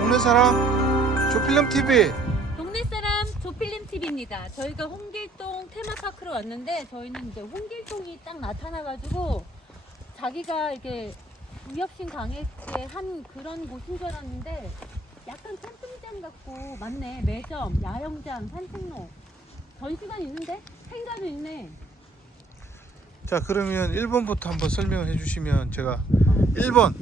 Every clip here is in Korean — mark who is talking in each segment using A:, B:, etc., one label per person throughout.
A: 동네 사람 조필름 TV
B: 동네 사람 TV입니다. 저희가 홍길동 테마파크로 왔는데 저희는 이제 홍길동이 딱 나타나가지고 자기가 이렇게 위협심 강했게 한 그런 곳인 줄 알았는데 약간 캠핑장 같고 맞네 매점, 야영장, 산책로 전시관 있는데 행사도 있네.
A: 자 그러면 1번부터 한번 설명을 해주시면 제가 1번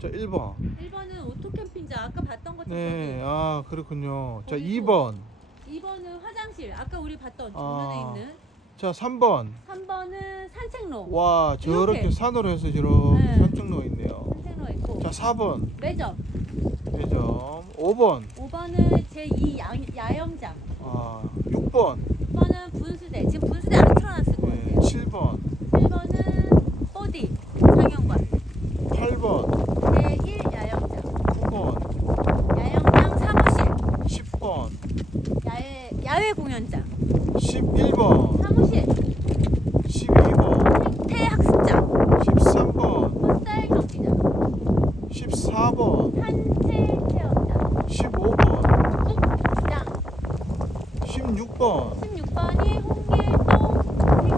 A: 자 1번
B: 1번은 오토 캠핑장 아까 봤던 것처럼
A: 네 아 그렇군요 자
B: 거기고.
A: 2번
B: 2번은 화장실. 아까 우리 봤던
A: 아.
B: 정면에 있는.
A: 자 3번.
B: 3번은 산책로.
A: 와 저렇게
B: 이렇게.
A: 산으로 해서 저렇게
B: 네.
A: 산책로가 있네요.
B: 산책로가 있고.
A: 자 4번.
B: 매점.
A: 매점. 5번.
B: 5번은 제2 야영장.
A: 아 6번.
B: 6번은 분수대. 지금 분수대 안 틀어놨을 것
A: 네,
B: 같아요.
A: 7번
B: 7번은 뽀디 상영관
A: 8번
B: 제1 야영장
A: 9번
B: 야영장 사무실
A: 10번
B: 야외, 공연장.
A: 11번.
B: 사무실
A: 12번
B: 태학습장
A: 13번
B: 풋살 경기장
A: 14번
B: 산책 체험장
A: 15번
B: 국장
A: 16번
B: 16번이 홍길동 생각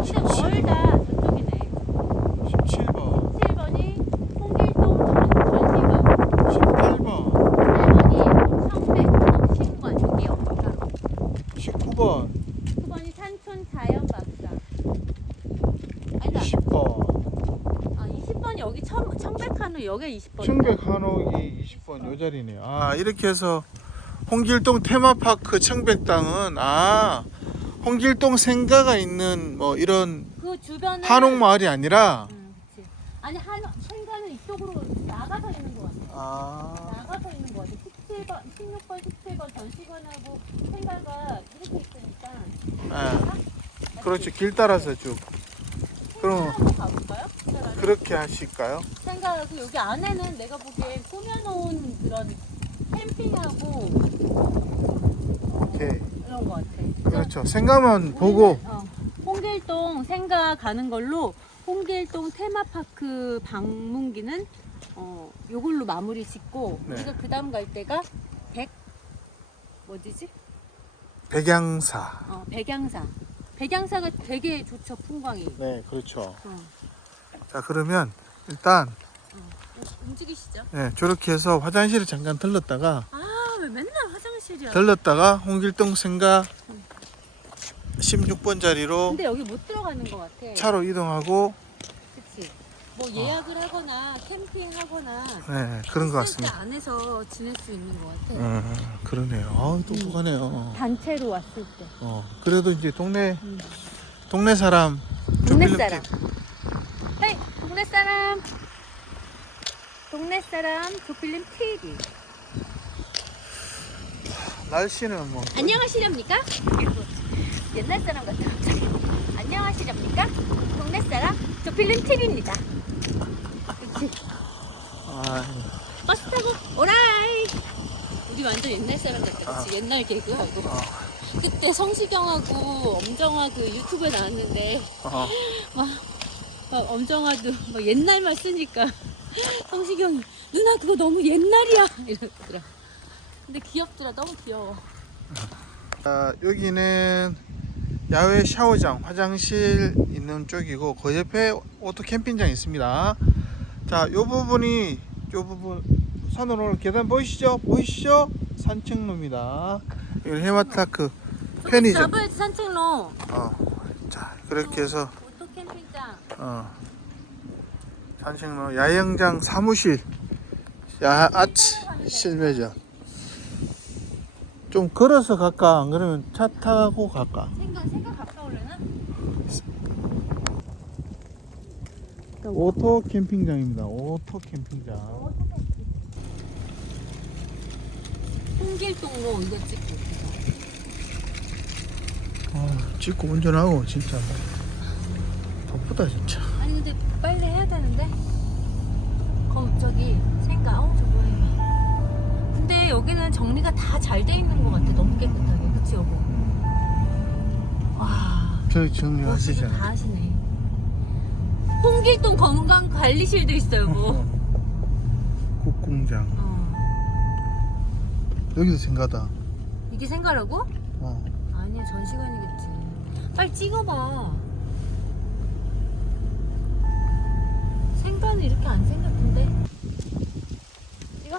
B: 근데 멀다 저쪽이네
A: 17번
B: 7번이 홍길동 전, 전시관
A: 18번
B: 8번이 청백동 신관 여기 여기가
A: 19번.
B: 9번이 산촌 자연 박사. 아니다.
A: 20번.
B: 아 20번이 여기 청, 청백한우 여기 20번
A: 청백 한옥이 20번 요 자리네요. 아 이렇게 해서 홍길동 테마파크 청백당은 아 홍길동 생가가 있는 뭐 이런
B: 그 주변에
A: 한옥 마을이 아니라
B: 응, 그치. 아니 한 생가는 이쪽으로 나가서 있는 것 같아
A: 아
B: 나가서 있는 것 같아 17번 16번 17번 전시관하고 생가가 이렇게 있으니까
A: 예. 그렇죠 길 따라서 쭉 그럼
B: 가볼까요?
A: 그렇게 하실까요?
B: 생각하고 여기 안에는 내가 보기엔 꾸며놓은 그런 캠핑하고
A: 오케이
B: 이런 것 같아.
A: 그렇죠 생가만 보고
B: 어, 홍길동 생가 가는 걸로 홍길동 테마파크 방문기는 어, 요걸로 마무리 짓고
A: 네.
B: 우리가 그 다음 갈 때가 백 뭐지지?
A: 백양사
B: 어, 백양사. 백양사가 되게 좋죠 풍광이.
A: 네 그렇죠
B: 어,
A: 자 그러면 일단
B: 움직이시죠.
A: 네, 저렇게 해서 화장실을 잠깐 들렀다가
B: 아 왜 맨날 화장실이야?
A: 들렀다가 홍길동 생가 16번 자리로
B: 근데 여기 못 들어가는 것 같아.
A: 차로 이동하고.
B: 뭐 예약을 하거나 캠핑하거나
A: 네 그런 것 같습니다.
B: 안에서 지낼 수 있는 것 같아.
A: 음, 그러네요. 아, 똑똑하네요.
B: 단체로 왔을 때.
A: 어, 그래도 이제 동네
B: 음.
A: 동네 사람
B: 동네
A: 조필름
B: 사람.
A: 팀.
B: 헤이, 동네 사람. 동네 사람 조필림 TV.
A: 날씨는 뭐
B: 안녕하시렵니까? 옛날 사람 같아 갑자기. 안녕하시렵니까? 동네 사람 조필림 TV입니다.
A: 아,
B: 버스 타고 오라이. 우리 완전 옛날 사람 같다. 그치? 옛날 개그하고.
A: 아.
B: 그때 성시경하고 엄정화 그 유튜브에 나왔는데
A: 어,
B: 막, 막 엄정화도 막 옛날만 쓰니까 성시경이 누나 그거 너무 옛날이야 이러더라. 근데 귀엽더라 너무 귀여워.
A: 아, 여기는 야외 샤워장, 화장실 있는 쪽이고 그 옆에 오토 캠핑장 있습니다. 자, 요 부분이 요 부분 산으로 계단 보이시죠? 보이시죠? 산책로입니다. 여기 해마타크 편의점.
B: 잡아야지 산책로.
A: 어, 자 그렇게 해서
B: 오토 캠핑장.
A: 어, 산책로 야영장 사무실 야 아치 실내장 좀 걸어서 갈까 안 그러면 차 타고 갈까
B: 생각 생각 가까울래나?
A: 오토 캠핑장입니다 오토 캠핑장
B: 홍길동로 이거 찍고.
A: 어, 찍고 운전하고 진짜 바쁘다 진짜.
B: 아니 근데 빨리 해야 되는데. 거 저기 생각. 어, 저 뭐야. 근데 여기는 정리가 다 잘 돼 있는 것 같아. 너무 깨끗하게. 그치 여보? 와.
A: 저
B: 멋지게 다
A: 정리하시잖아요.
B: 하시네. 홍길동 건강관리실도 있어요, 뭐.
A: 국공장.
B: 어.
A: 여기도 생가다.
B: 이게 생가라고?
A: 어.
B: 아니야, 전시관이겠지. 빨리 찍어봐. 생가는 이렇게 안 생겼던데? 이거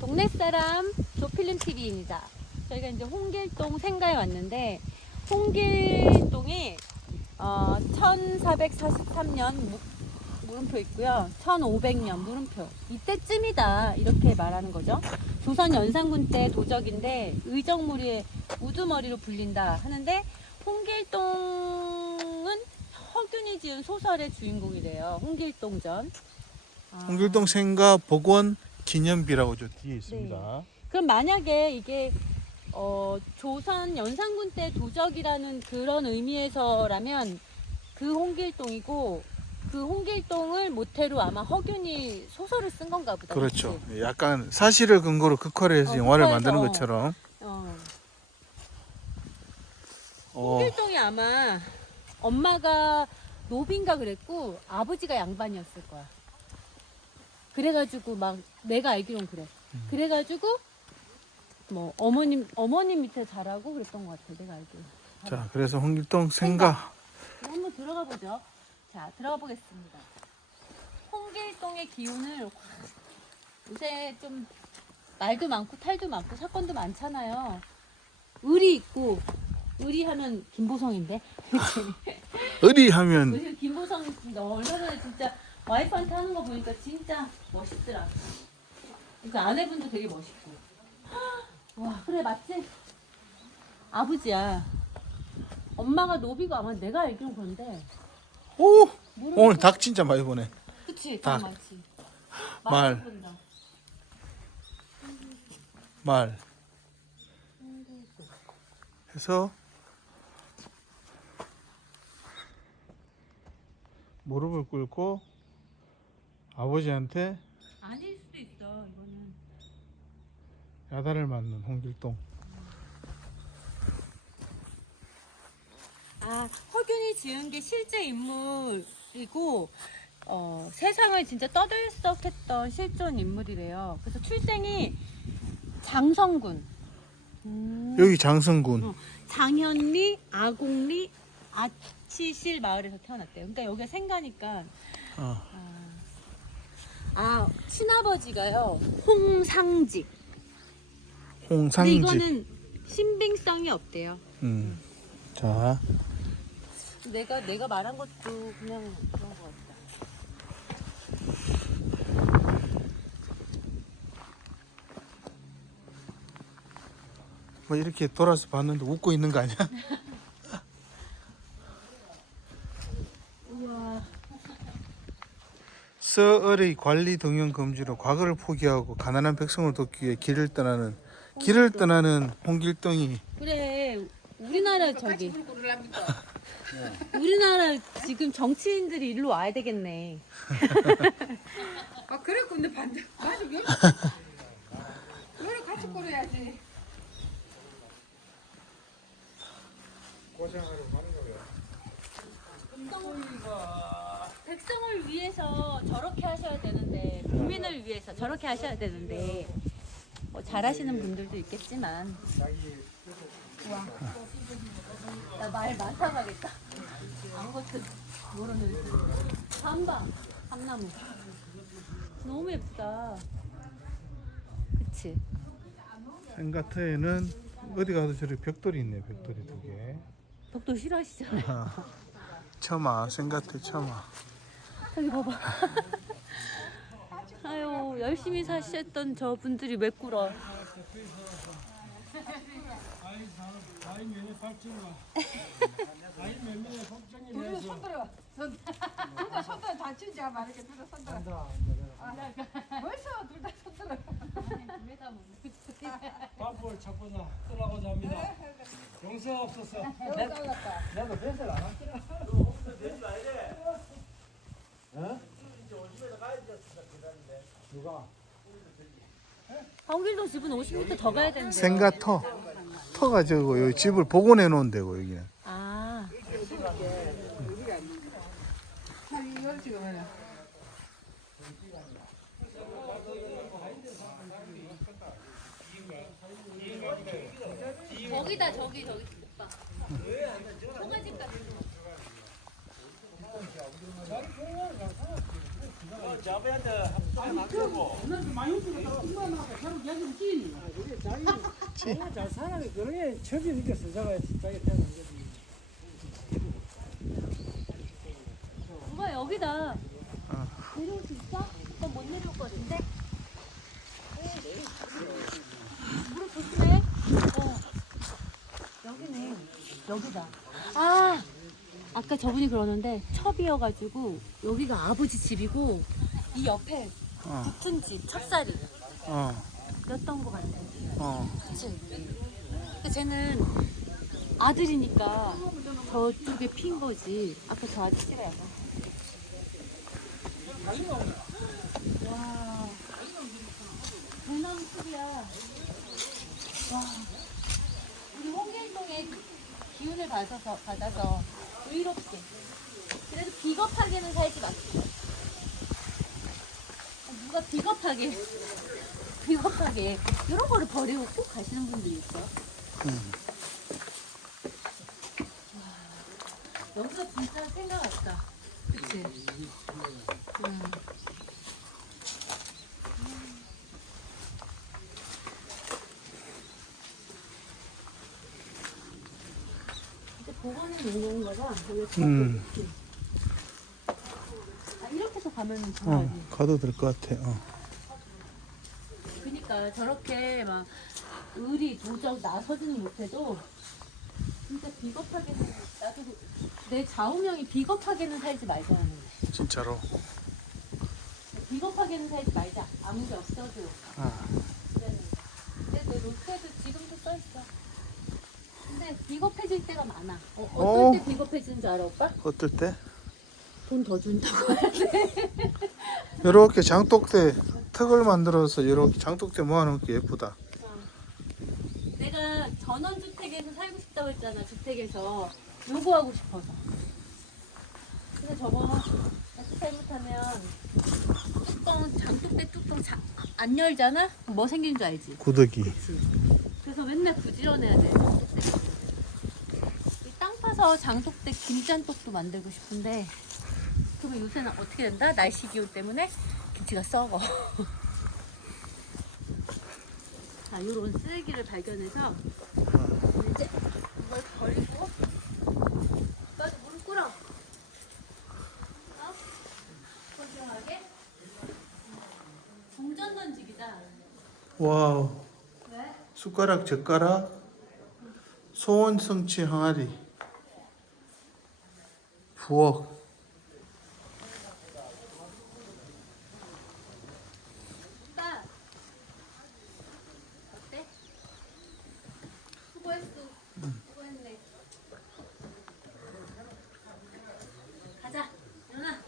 B: 동네 사람 조필름 TV입니다. 저희가 이제 홍길동 생가에 왔는데 홍길동이 어, 1443년 무, 물음표 있고요. 1500년 물음표. 이때쯤이다. 이렇게 말하는 거죠. 조선 연산군 때 도적인데 의정무리의 우두머리로 불린다 하는데 홍길동은 허균이 지은 소설의 주인공이래요. 홍길동전. 아.
A: 홍길동 생가 복원 기념비라고 저 뒤에 있습니다.
B: 그럼 만약에 이게 어, 조선 연산군 때 도적이라는 그런 의미에서라면 그 홍길동이고 그 홍길동을 모태로 아마 허균이 소설을 쓴 건가 보다.
A: 그렇죠.
B: 그치?
A: 약간 사실을 근거로 극화를 해서
B: 어,
A: 영화를
B: 극화해서,
A: 만드는
B: 어.
A: 것처럼.
B: 어.
A: 어,
B: 홍길동이 아마 엄마가 노비인가 그랬고 아버지가 양반이었을 거야. 그래가지고 막 내가 알기론 그래.
A: 음.
B: 그래가지고 뭐 어머님 어머님 밑에 자라고 그랬던 것 같아. 내가 알기로.
A: 자, 그래서 홍길동 생가.
B: 그럼 한번 들어가 보죠. 자, 들어가 보겠습니다. 홍길동의 기운을 확- 요새 좀 말도 많고 탈도 많고 사건도 많잖아요. 의리 있고 의리하면 김보성인데.
A: 의리하면
B: 요즘 김보성 너 얼마 전에 진짜 와이프한테 하는 거 보니까 진짜 멋있더라. 그 아내분도 되게 멋있고. 와 그래 맞지? 아버지야. 엄마가 노비가 아마 내가 알기로는 그런데.
A: 오. 오늘 닭 진짜 많이 보네.
B: 그치
A: 닭.
B: 닭 많지.
A: 말.
B: 많이 본다.
A: 말 해서 무릎을 꿇고 아버지한테
B: 아닐 수도 있어 이거는.
A: 야단을 맞는 홍길동.
B: 아 허균이 지은 게 실제 인물이고 어, 세상을 진짜 떠들썩했던 실존 인물이래요. 그래서 출생이 장성군, 음,
A: 여기 장성군.
B: 어. 장현리, 아곡리, 아치실 마을에서 태어났대요. 그러니까 여기가 생가니까
A: 어.
B: 아 친아버지가요 홍상직. 근데
A: 홍상집.
B: 이거는 신빙성이 없대요.
A: 음. 자,
B: 내가 내가 말한 것도 그냥 그런 것 같다.
A: 뭐 이렇게 돌아서 봤는데 웃고 있는 거 아니야?
B: 우와.
A: 서얼의 관리 동영 금지로 과거를 포기하고 가난한 백성을 돕기 위해 길을 떠나는 길을 떠나는 홍길동이.
B: 그래 우리나라 저기. 우리나라 지금 정치인들이 일로 와야 되겠네.
C: 아 그래? 근데 반대 맞아 왜왜 같이 걸어야지.
B: 백성을 위해서 저렇게 하셔야 되는데 국민을 위해서 저렇게 하셔야 되는데 뭐 잘하시는 분들도 있겠지만. 와. 나말 많다고 하겠다. 아무것도 모르는 삼방 삼나무. 너무 예쁘다. 그치?
A: 생가터에는 어디 가도 저렇게 벽돌이 있네 벽돌이 두 개.
B: 덕도 싫어하시잖아요
A: 아, 처마 생가터 처마.
B: 저기 봐봐 아유 열심히 사셨던 저 분들이 왜 꿇어?
C: 둘다 손들어. 손. 둘다 손들어. 다치지 마 이렇게 둘다 손들어. 아, 벌써 둘 다 손들어.
D: 밥뭘 잡고자 떠나고자 합니다. 용서 없었어.
C: 여기 잘랐다.
D: 나도 뱃을 안 왔더라. 어? 누가?
B: 홍길동 집은 50m 더 가야 되는데.
A: 생가터 터가 저거 여기 집을 복원해 놓은 데고 여기는
B: 아. 저기다 저기 저기 오빠. 송아집 같은 거.
D: 정말 잘 사는 그런 처지 느꼈어. 저가 자기 때는
B: 누가 여기다.
A: 어.
B: 내려올 수 있어? 오빠 못 내려올 것 같은데? 무릎 조심해. 어. 여기네. 여기다. 아! 아까 저분이 그러는데 첩이어가지고 여기가 아버지 집이고 이 옆에
A: 어,
B: 붙은 집, 찹쌀이
A: 어,
B: 였던 것 같아.
A: 어.
B: 그치? 근데 쟤는 아들이니까 저쪽에 핀 거지. 아까 저 아저씨가 약간. 와. 대나무 숲이야. 와. 우리 홍길동의 기운을 받아서, 받아서 의롭게. 그래도 비겁하게는 살지 맙시다. 누가 비겁하게. 비겁하게 이런 거를 버리고 꼭 가시는 분들이 있어.
A: 음.
B: 와, 여기가 진짜 생각 없다. 그치? 음. 보관해 놓는 거라
A: 음.
B: 아, 이렇게 해서 가면
A: 어. 가도 될 것 같아. 어.
B: 그러니까 저렇게 막 의리 도적 나서지는 못해도 진짜 비겁하게는 나도 내 좌우명이 비겁하게는 살지 말자 하는 거야.
A: 진짜로.
B: 비겁하게는 살지 말자. 아무 게 없어도.
A: 어.
B: 거야. 근데 내 노트에도 지금도 써 있어. 근데 비겁해질 때가 많아. 어,
A: 어?
B: 어떨 때 비겁해지는 줄 알아, 오빠?
A: 어떨 때?
B: 돈 더 준다고 돼.
A: 이렇게 장독대 턱을 만들어서 이렇게 장독대 모아놓은 게 예쁘다.
B: 내가 전원주택에서 살고 싶다고 했잖아, 주택에서. 요거 하고 싶어서. 근데 저거, 잘못하면, 뚜껑, 장독대 뚜껑 자, 안 열잖아? 그럼 뭐 생기는 줄 알지?
A: 구더기.
B: 그치. 그래서 맨날 부지런해야 돼, 장독대. 이땅 파서 장독대 김짠떡도 만들고 싶은데, 그러면 요새는 어떻게 된다? 날씨 기온 때문에 김치가 썩어. 자, 요런 쓰레기를 발견해서, 이제 이걸 버리고, 나도 무릎 꿇어. 어? 건강하게. 동전 던지기다.
A: 와우.
B: 왜?
A: 숟가락, 젓가락, 소원 성취 항아리, 부엌.
B: 오빠 어때? 수고했어 수고했네 가자 일어나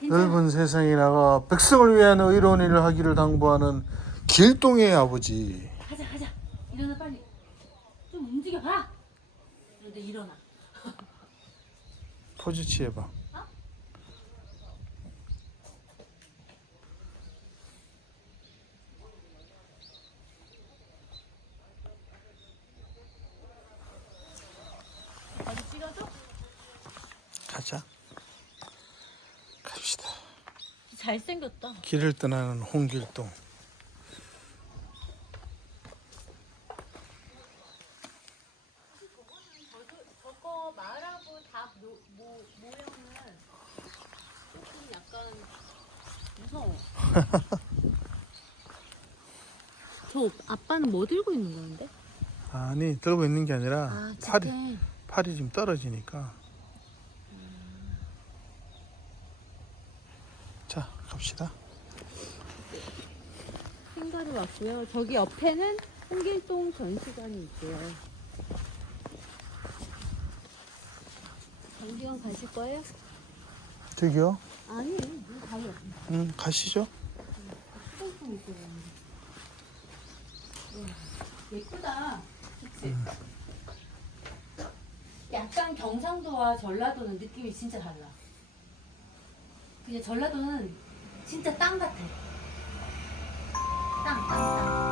B: 일어나
A: 세상에 나가 백성을 위한 의로운 일을 하기를 당부하는 길동의 아버지.
B: 가자 가자 일어나 빨리 좀 움직여 봐 그런데 일어나
A: 포즈 취해봐.
B: 어디 찍어줘?
A: 가자. 갑시다.
B: 잘생겼다
A: 길을 떠나는 홍길동.
B: 저거 말하고 다 모, 모, 모형은 조금 약간 무서워. 저 아빠는 뭐 들고 있는 건데?
A: 아니 들고 있는 게 아니라
B: 아,
A: 팔이. 팔이 지금 떨어지니까. 자 갑시다.
B: 테마를 왔고요. 저기 옆에는 홍길동 전시관이 있고요. 장기영 가실 거예요?
A: 저기요?
B: 아니, 뭐 가요.
A: 음, 가시죠.
B: 수동통 있어요. 예쁘다. 그치? 약간 경상도와 전라도는 느낌이 진짜 달라. 그냥 전라도는 진짜 땅 같아. 땅, 땅, 땅.